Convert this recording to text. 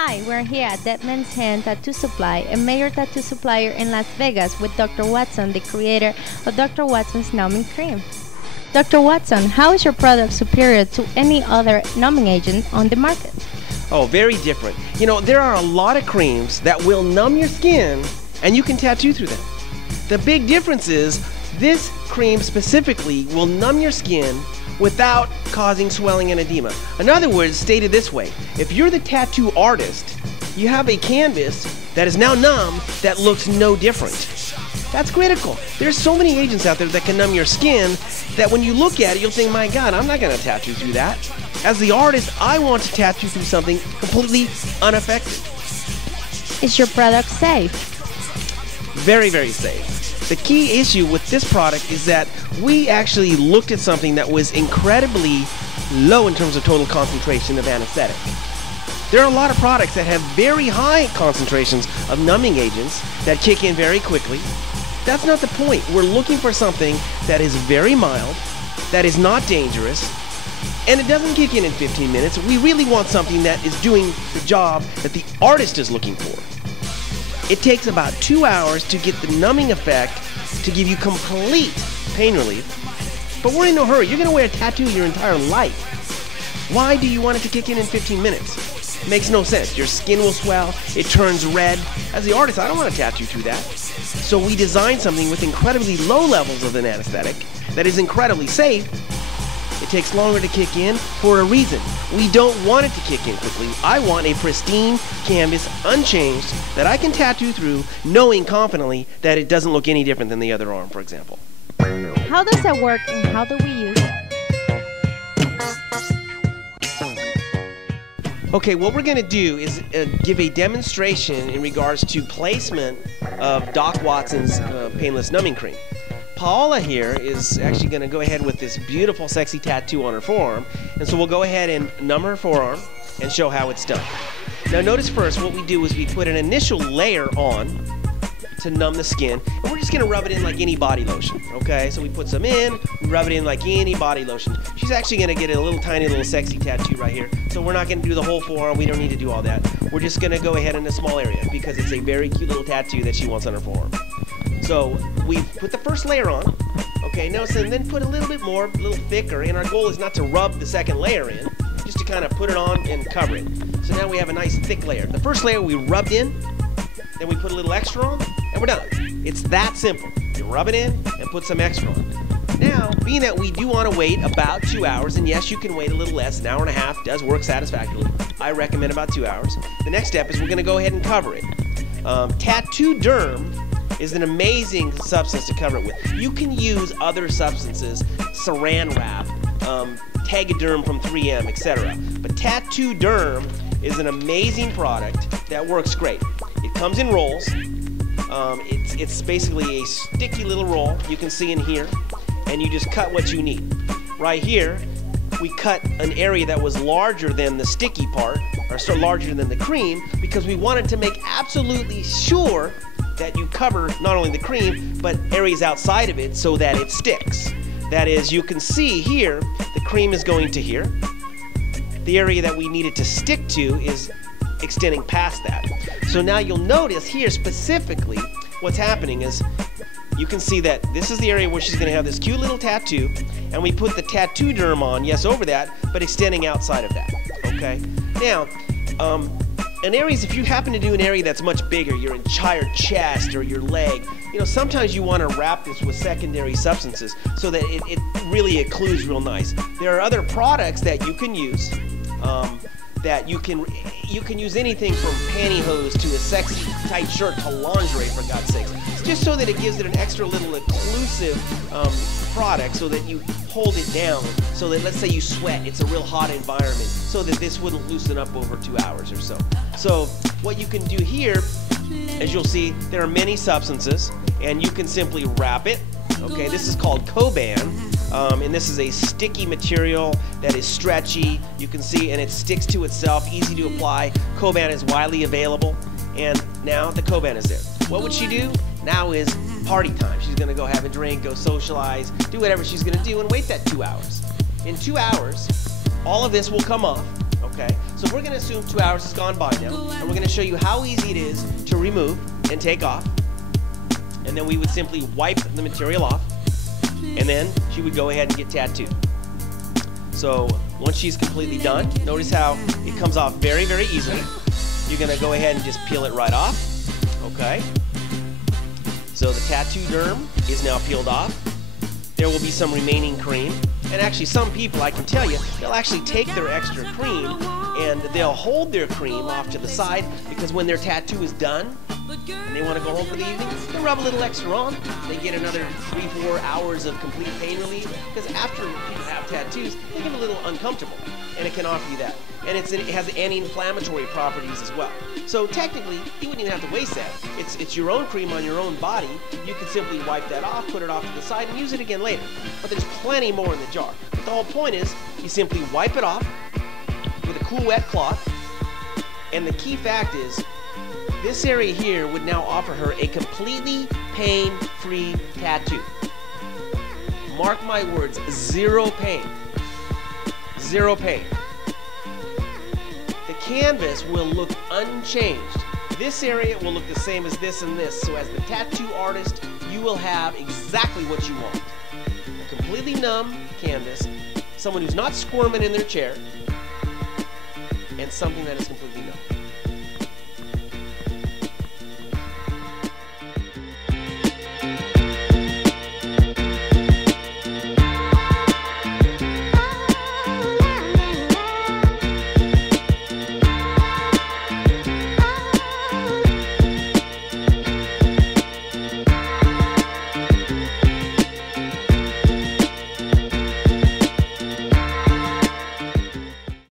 Hi, we're here at Dead Man's Hand Tattoo Supply, a major tattoo supplier in Las Vegas, with Dr. Watson, the creator of Dr. Watson's numbing cream. Dr. Watson, how is your product superior to any other numbing agent on the market? Oh, very different. You know, there are a lot of creams that will numb your skin and you can tattoo through them. The big difference is this cream specifically will numb your skin without causing swelling and edema. In other words, stated this way, if you're the tattoo artist, you have a canvas that is now numb that looks no different. That's critical. There's so many agents out there that can numb your skin that when you look at it, you'll think, my God, I'm not gonna tattoo through that. As the artist, I want to tattoo through something completely unaffected. Is your product safe? Very, very safe. The key issue with this product is that we actually looked at something that was incredibly low in terms of total concentration of anesthetic. There are a lot of products that have very high concentrations of numbing agents that kick in very quickly. That's not the point. We're looking for something that is very mild, that is not dangerous, and it doesn't kick in 15 minutes. We really want something that is doing the job that the artist is looking for. It takes about 2 hours to get the numbing effect to give you complete pain relief. But we're in no hurry. You're going to wear a tattoo your entire life. Why do you want it to kick in 15 minutes? It makes no sense. Your skin will swell. It turns red. As the artist, I don't want to tattoo through that. So we designed something with incredibly low levels of an anesthetic that is incredibly safe. It takes longer to kick in for a reason. We don't want it to kick in quickly. I want a pristine canvas, unchanged, that I can tattoo through, knowing confidently that it doesn't look any different than the other arm, for example. How does that work and how do we use it? Okay, what we're going to do is give a demonstration in regards to placement of Doc Watson's Painless numbing cream. Paola here is actually going to go ahead with this beautiful, sexy tattoo on her forearm, and so we'll go ahead and numb her forearm and show how it's done. Now notice first what we do is we put an initial layer on to numb the skin, and we're just going to rub it in like any body lotion, okay? So we put some in, we rub it in like any body lotion. She's actually going to get a little tiny little sexy tattoo right here, so we're not going to do the whole forearm. We don't need to do all that. We're just going to go ahead in a small area because it's a very cute little tattoo that she wants on her forearm. So we put the first layer on, okay, notice, and then put a little bit more, a little thicker, and our goal is not to rub the second layer in, just to kind of put it on and cover it. So now we have a nice thick layer. The first layer we rubbed in, then we put a little extra on, and we're done. It's that simple. You rub it in and put some extra on. Now, being that we do want to wait about 2 hours, and yes, you can wait a little less, an hour and a half does work satisfactorily. I recommend about 2 hours. The next step is we're going to go ahead and cover it. Tattoo derm is an amazing substance to cover it with. You can use other substances, saran wrap, Tegaderm from 3M, etc. But Tattoo Derm is an amazing product that works great. It comes in rolls. It's basically a sticky little roll you can see in here, and you just cut what you need. Right here, we cut an area that was larger than the sticky part, or so larger than the cream, because we wanted to make absolutely sure that you cover not only the cream, but areas outside of it so that it sticks. That is, you can see here, the cream is going to here. The area that we need it to stick to is extending past that. So now you'll notice here specifically what's happening is you can see that this is the area where she's going to have this cute little tattoo, and we put the tattoo derm on, yes, over that, but extending outside of that, okay? Now, in areas, if you happen to do an area that's much bigger, your entire chest or your leg, you know, sometimes you want to wrap this with secondary substances so that it really occludes real nice. There are other products that you can use that you can use anything from pantyhose to a sexy tight shirt to lingerie, for God's sakes, just so that it gives it an extra little occlusive product so that you hold it down, so that let's say you sweat, it's a real hot environment, so that this wouldn't loosen up over 2 hours or so. So what you can do here, as you'll see, there are many substances, and you can simply wrap it. Okay, this is called Coban, and this is a sticky material that is stretchy, you can see, and it sticks to itself, easy to apply. Coban is widely available, and now the Coban is there. What would she do? Now is party time. She's going to go have a drink, go socialize, do whatever she's going to do, and wait that 2 hours. In 2 hours, all of this will come off, okay? Okay, so we're going to assume 2 hours has gone by now, and we're going to show you how easy it is to remove and take off. And then we would simply wipe the material off, and then she would go ahead and get tattooed. So once she's completely done, notice how it comes off very, very easily. You're going to go ahead and just peel it right off. Okay. So the tattoo derm is now peeled off. There will be some remaining cream. And actually some people, I can tell you, they'll actually take their extra cream and they'll hold their cream off to the side, because when their tattoo is done and they want to go home for the evening, they'll rub a little extra on. They get another 3-4 hours of complete pain relief, because after people have tattoos, they get a little uncomfortable, and it can offer you that. And it has anti-inflammatory properties as well. So technically, you wouldn't even have to waste that. It's your own cream on your own body. You can simply wipe that off, put it off to the side, and use it again later. But there's plenty more in the jar. But the whole point is, you simply wipe it off with a cool wet cloth. And the key fact is, this area here would now offer her a completely pain-free tattoo. Mark my words, zero pain. Zero pain. The canvas will look unchanged. This area will look the same as this and this. So as the tattoo artist, you will have exactly what you want. A completely numb canvas, someone who's not squirming in their chair, and something that is completely numb.